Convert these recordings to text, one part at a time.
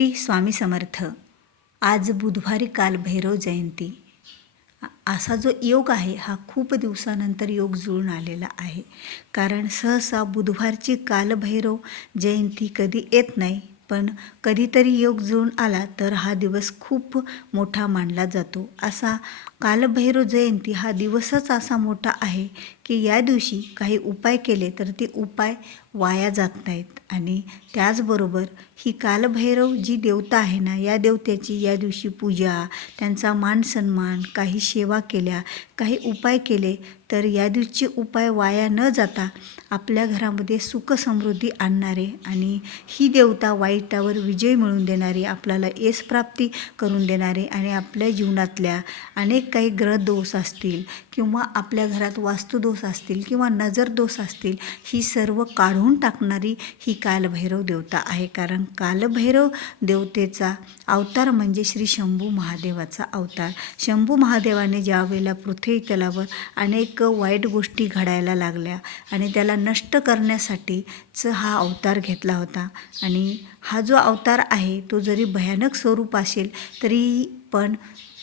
श्री स्वामी समर्थ. आज बुधवारी काल भैरव जयंती. असा जो योग आहे हा खूप दिवसानंतर योग जुळून आलेला आहे. कारण सहसा बुधवारची कालभैरव जयंती कधी येत नाही पण कधीतरी योग जुळून आला तर हा दिवस खूप मोठा मानला जातो. असा कालभैरव जयंती हा दिवसच असा मोठा आहे की या दिवशी काही उपाय केले तर ते उपाय वाया जात नाहीत. आणि त्याचबरोबर ही कालभैरव जी देवता आहे ना या देवतेची या दिवशी पूजा त्यांचा मान सन्मान काही सेवा केल्या काही उपाय केले तर या दिवशी उपाय वाया न जाता आपल्या घरामध्ये सुख समृद्धी आणणारे आणि ही देवता वाईटावर विजय मिळवून देणारी आपल्याला यश प्राप्ती करून देणारे आणि आपल्या जीवनातल्या अनेक काही ग्रहदोष असतील किंवा आपल्या घरात वास्तुदोष असतील किंवा नजरदोष असतील ही सर्व काढून टाकणारी ही कालभैरव देवता आहे. कारण कालभैरव देवतेचा अवतार म्हणजे श्री शंभू महादेवाचा अवतार. शंभू महादेवाने ज्यावेळेला पृथ्वी तलावर अनेक वाईट गोष्टी घडायला लागल्या आणि त्याला नष्ट करण्यासाठीच हा अवतार घेतला होता. आणि हा जो अवतार आहे तो जरी भयानक स्वरूप असेल तरी पण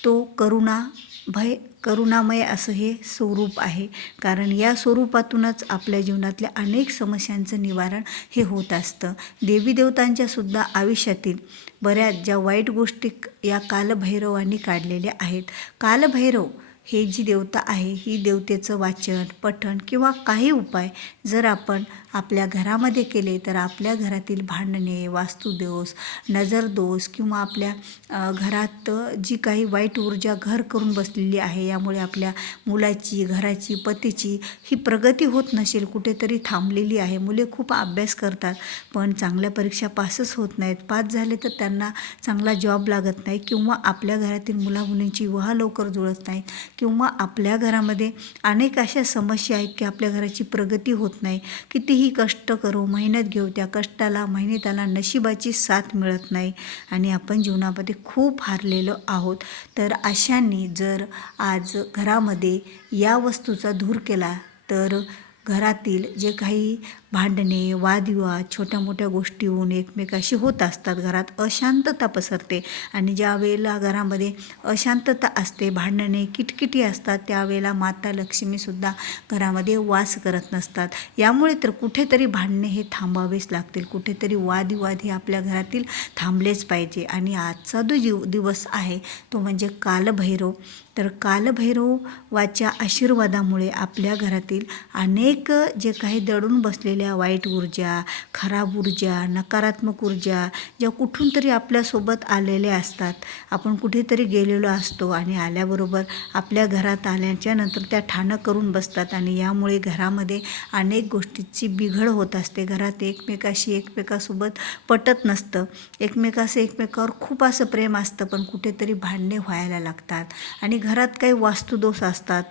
तो करुणा भय करुणामय असं हे स्वरूप आहे. कारण या स्वरूपातूनच आपल्या जीवनातल्या अनेक समस्यांचं निवारण हे होत असतं. देवी देवतांच्यासुद्धा आयुष्यातील बऱ्याच ज्या वाईट गोष्टी या कालभैरवांनी काढलेल्या आहेत. कालभैरव हे जी देवता आहे ही देवतेचं वाचन पठण किंवा काही उपाय जर आपण आपल्या घरामध्ये केले तर आपल्या घरातील भांडणे वास्तुदोष नजरदोष किंवा आपल्या घरात जी काही वाईट ऊर्जा घर करून बसलेली आहे यामुळे आपल्या मुलाची घराची पतीची ही प्रगती होत नसेल कुठेतरी थांबलेली आहे. मुले खूप अभ्यास करतात पण चांगल्या परीक्षा पासच होत नाहीत. पास झाले तर त्यांना चांगला जॉब लागत नाही किंवा आपल्या घरातील मुलामुलींची विवाह लवकर जुळत नाहीत. किंवा आपल्या घरामध्ये अनेक अशा समस्या आहेत की आपल्या घराची प्रगती होत नाही. कितीही कष्ट करू मेहनत घेऊ त्या कष्टाला मेहनताला नशिबाची साथ मिळत नाही आणि आपण जीवनामध्ये खूप हारलेलो आहोत. तर अशांनी जर आज घरामध्ये या वस्तूचा धूर केला तर घरातील जे काही भांडणे वादविवाद छोट्या मोठ्या गोष्टीहून एकमेकाशी होत असतात. घरात अशांतता पसरते आणि ज्या वेळेला घरामध्ये अशांतता असते भांडणे किटकिटी असतात त्यावेळेला माता लक्ष्मीसुद्धा घरामध्ये वास करत नसतात. यामुळे तर कुठेतरी भांडणे हे थांबावेच लागतील. कुठेतरी वादविवाद हे आपल्या घरातील थांबलेच पाहिजे. आणि आजचा जो जीव दिवस आहे तो म्हणजे कालभैरव. तर कालभैरवाच्या आशीर्वादामुळे आपल्या घरातील अनेक जे काही दडून असलेल्या वाईट ऊर्जा खराब ऊर्जा नकारात्मक ऊर्जा ज्या कुठून तरी आपल्यासोबत आलेल्या असतात. आपण कुठेतरी गेलेलो असतो आणि आल्याबरोबर आपल्या घरात आल्याच्यानंतर त्या ठाणं करून बसतात आणि यामुळे घरामध्ये अनेक गोष्टीची बिघड होत असते. घरात एकमेकाशी एकमेकासोबत पटत नसतं. एकमेकाचं एकमेकावर खूप असं प्रेम असतं पण कुठेतरी भांडणे व्हायला लागतात. आणि घरात काही वास्तुदोष असतात.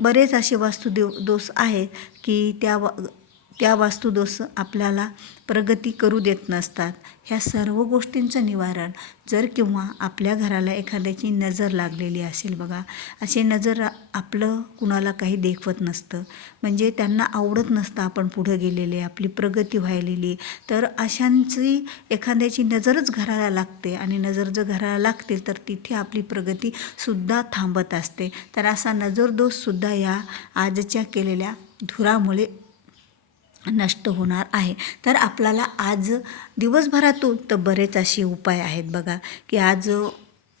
बरेच असे वास्तुदेव दोष आहेत की त्या त्या वास्तुदोष आपल्याला प्रगती करू देत नसतात. ह्या सर्व गोष्टींचं निवारण जर किंवा आपल्या घराला एखाद्याची नजर लागलेली असेल बघा असे नजर आपलं कुणाला काही देखवत नसतं. म्हणजे त्यांना आवडत नसतं आपण पुढं गेलेले आपली प्रगती व्हायलेली. तर अशांची एखाद्याची नजरच घराला लागते आणि नजर जर घराला लागते तर तिथे आपली प्रगतीसुद्धा थांबत असते. तर असा नजरदोषसुद्धा या आजच्या केलेल्या धुरामुळे नष्ट होणार आहे. तर आपल्याला आज दिवसभरातून तर बरेच असे उपाय आहेत बघा की आज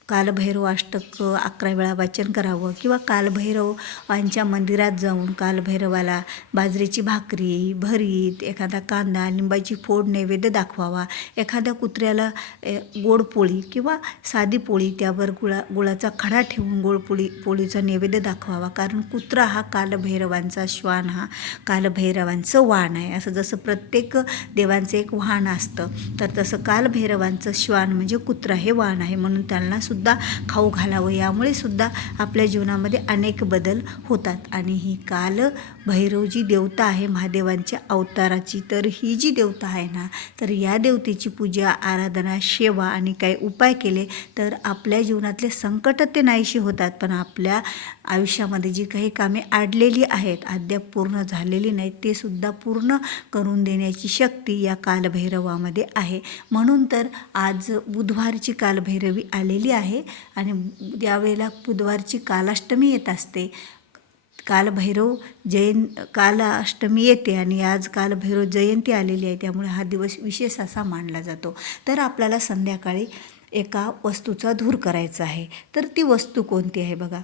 कालभैरव अष्टक अकरा वेळा वाचन करावं किंवा कालभैरवांच्या मंदिरात जाऊन कालभैरवाला बाजरीची भाकरी भरीत एखादा कांदा लिंबाची फोड नैवेद्य दाखवावा. एखाद्या कुत्र्याला ए, गोड पोळी किंवा साधी पोळी त्यावर गुळा गुळाचा खडा ठेवून गोड पोळी पोळीचा नैवेद्य दाखवावा. कारण कुत्रा हा कालभैरवांचा श्वान हा कालभैरवांचं वाहन आहे. असं जसं प्रत्येक देवांचं एक वाहन असतं तर तसं कालभैरवांचं श्वान म्हणजे कुत्रा हे वाहन आहे. म्हणून त्यांना सुद्धा खाऊ घालावं. यामुळे सुद्धा आपल्या जीवनामध्ये अनेक बदल होतात. आणि ही काल भैरव जी देवता आहे महादेवांच्या अवताराची. तर ही जी देवता आहे ना तर या देवतेची पूजा आराधना सेवा आणि काही उपाय केले तर आपल्या जीवनातले संकट ते नाहीशी होतात. पण आपल्या आयुष्यामध्ये जी काही कामे आडलेली आहेत अद्याप पूर्ण झालेली नाहीत ते सुद्धा पूर्ण करून देण्याची शक्ती या कालभैरवामध्ये आहे. म्हणून तर आज बुधवारची कालभैरवी आलेली आहे. आहे. आणि यावेळेला बुधवारची कालाष्टमी येत असते. कालभैरव जयं काल अष्टमी येते आणि आज कालभैरव जयंती आलेली आहे. त्यामुळे हा दिवस विशेष असा मानला जातो. तर आपल्याला संध्याकाळी एका वस्तूचा धूर करायचा आहे. तर ती वस्तू कोणती आहे बघा?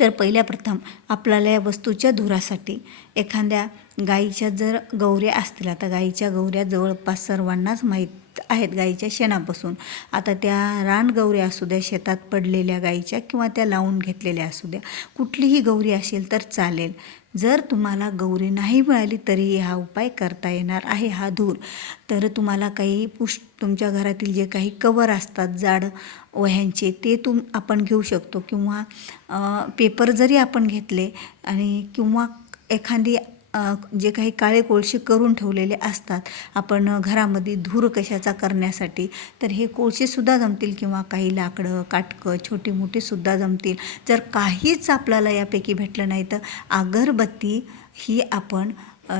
तर पहिल्या प्रथम आपल्याला या वस्तूच्या धुरासाठी एखाद्या गाईच्या जर गौऱ्या असतील आता गाईच्या गौऱ्या जवळपास सर्वांनाच माहीत आहेत गाईच्या शेणापासून. आता त्या रानगौऱ्या असू द्या शेतात पडलेल्या गाईच्या किंवा त्या लावून घेतलेल्या असू द्या कुठलीही गौरी असेल तर चालेल. जर तुम्हाला गौरी नाही मिळाली तरी हा उपाय करता येणार आहे हा धूर. तर तुम्हाला काही पुष तुमच्या घरातील जे काही कवर असतात जाड वह्यांचे ते तुम आपण घेऊ शकतो. किंवा पेपर जरी आपण घेतले आणि किंवा एखादी जे काही काळे कोळसे करून ठेवलेले असतात आपण घरामध्ये धूर कशाचा करण्यासाठी तर हे कोळसेसुद्धा जमतील किंवा काही लाकडं काटकं छोटे मोठेसुद्धा जमतील. जर काहीच आपल्याला यापैकी भेटलं नाही तर अगरबत्ती ही आपण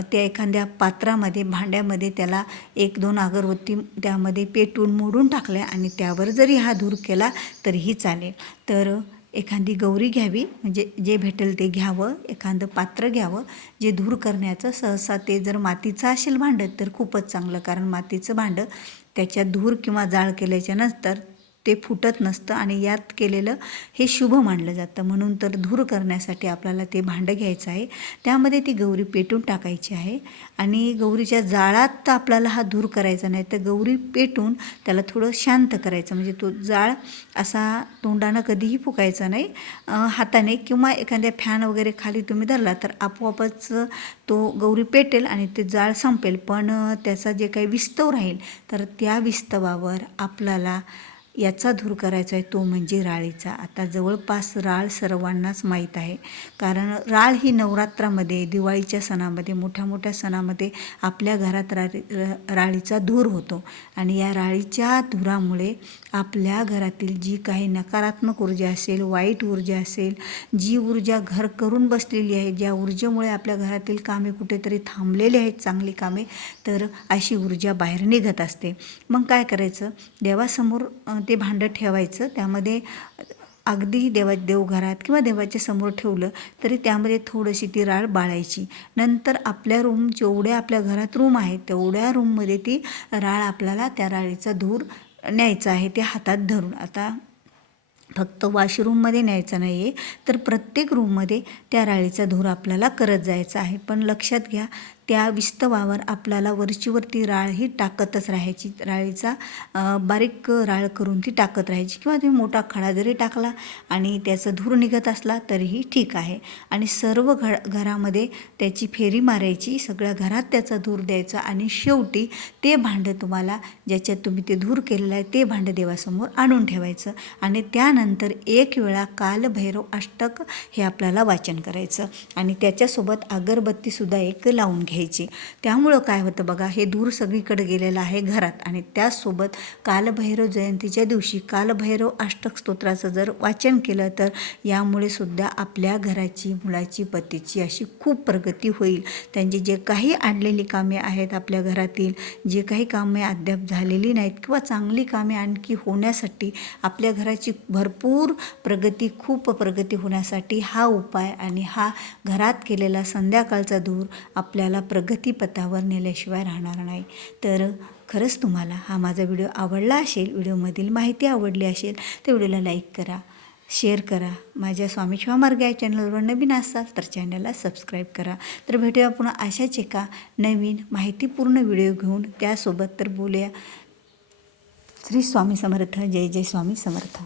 त्या एखाद्या पात्रामध्ये भांड्यामध्ये त्याला एक दोन अगरबत्ती त्यामध्ये पेटून मोडून टाकल्या आणि त्यावर जरी हा धूर केला तरीही चालेल. तर एखादी गौरी घ्यावी म्हणजे जे भेटेल ते घ्यावं एखादं पात्र घ्यावं जे धूर करण्याचं सहसा ते जर मातीचं असेल भांडं तर खूपच चांगलं. कारण मातीचं भांडं त्याच्यात धूर किंवा जाळ केल्याच्यानंतर ते फुटत नसतं आणि यात केलेलं हे शुभ मानलं जातं. म्हणून तर धूर करण्यासाठी आपल्याला ते भांडं घ्यायचं आहे. त्यामध्ये ती गौरी पेटून टाकायची आहे. आणि गौरीच्या जाळात तर आपल्याला हा धूर करायचा नाही तर गौरी पेटून त्याला थोडं शांत करायचं. म्हणजे तो जाळ असा तोंडानं कधीही फुकायचा नाही. हाताने किंवा एखाद्या फॅन वगैरे खाली तुम्ही धरला तर आपोआपच तो गौरी पेटेल आणि ते जाळ संपेल. पण त्याचा जे काही विस्तव राहील तर त्या विस्तवावर आपल्याला याचा धूर करायचा आहे तो म्हणजे राळीचा. आता जवळपास राळ सर्वांनाच माहीत आहे. कारण राळ ही नवरात्रामध्ये दिवाळीच्या सणामध्ये मोठ्या मोठ्या सणामध्ये आपल्या घरात रा राळीचा धूर होतो. आणि या राळीच्या धुरामुळे आपल्या घरातील जी काही नकारात्मक ऊर्जा असेल वाईट ऊर्जा असेल जी ऊर्जा घर करून बसलेली आहे ज्या ऊर्जेमुळे आपल्या घरातील कामे कुठेतरी थांबलेली आहेत चांगली कामे तर अशी ऊर्जा बाहेर निघत असते. मग काय करायचं? देवासमोर ते भांडं ठेवायचं त्यामध्ये अगदी देवा देवघरात किंवा देवाच्या समोर ठेवलं तरी त्यामध्ये थोडीशी ती राळ बाळायची. नंतर आपल्या रूम जेवढ्या आपल्या घरात रूम आहे तेवढ्या रूममध्ये ती राळ आपल्याला त्या राळीचा धूर न्यायचा आहे ते हातात धरून. आता फक्त वॉशरूममध्ये न्यायचं नाही आहे तर प्रत्येक रूममध्ये त्या राळीचा धूर आपल्याला करत जायचा आहे. पण लक्षात घ्या त्या विस्तवावर आपल्याला वरचीवरती राळ ही टाकतच राहायची. राळीचा बारीक राळ करून ती टाकत राहायची. किंवा तुम्ही मोठा खडा जरी टाकला आणि त्याचं धूर निघत असला तरीही ठीक आहे. आणि सर्व घ घरामध्ये त्याची फेरी मारायची. सगळ्या घरात त्याचा धूर द्यायचा आणि शेवटी ते भांडं तुम्हाला ज्याच्यात तुम्ही ते धूर केलेलं आहे ते भांडं देवासमोर आणून ठेवायचं. आणि त्यानंतर एक वेळा कालभैरव अष्टक हे आपल्याला वाचन करायचं. आणि त्याच्यासोबत अगरबत्तीसुद्धा एक लावून घ्यायची. घ्यायची. त्यामुळं काय होतं बघा हे दूर सगळीकडे गेलेलं आहे घरात आणि त्याचसोबत कालभैरव जयंतीच्या दिवशी कालभैरव अष्टक स्तोत्राचं जर वाचन केलं तर यामुळे सुद्धा आपल्या घराची मुलाची पतीची अशी खूप प्रगती होईल. त्यांची जे काही आणलेली कामे आहेत आपल्या घरातील जे काही कामे अद्याप झालेली नाहीत किंवा चांगली कामे आणखी होण्यासाठी आपल्या घराची भरपूर प्रगती खूप प्रगती होण्यासाठी हा उपाय आणि हा घरात केलेला संध्याकाळचा दूर आपल्याला प्रगतीपथावर नेल्याशिवाय राहणार नाही. तर खरंच तुम्हाला हा माझा व्हिडिओ आवडला असेल व्हिडिओमधील माहिती आवडली असेल तर व्हिडिओला लाईक करा शेअर करा. माझ्या स्वामी मार्ग या चॅनलवर नवीन असाल तर चॅनलला सबस्क्राईब करा. तर भेटूया पुन्हा अशाच एका नवीन माहितीपूर्ण व्हिडिओ घेऊन. त्यासोबत तर बोलूया श्री स्वामी समर्थ जय जय स्वामी समर्थ.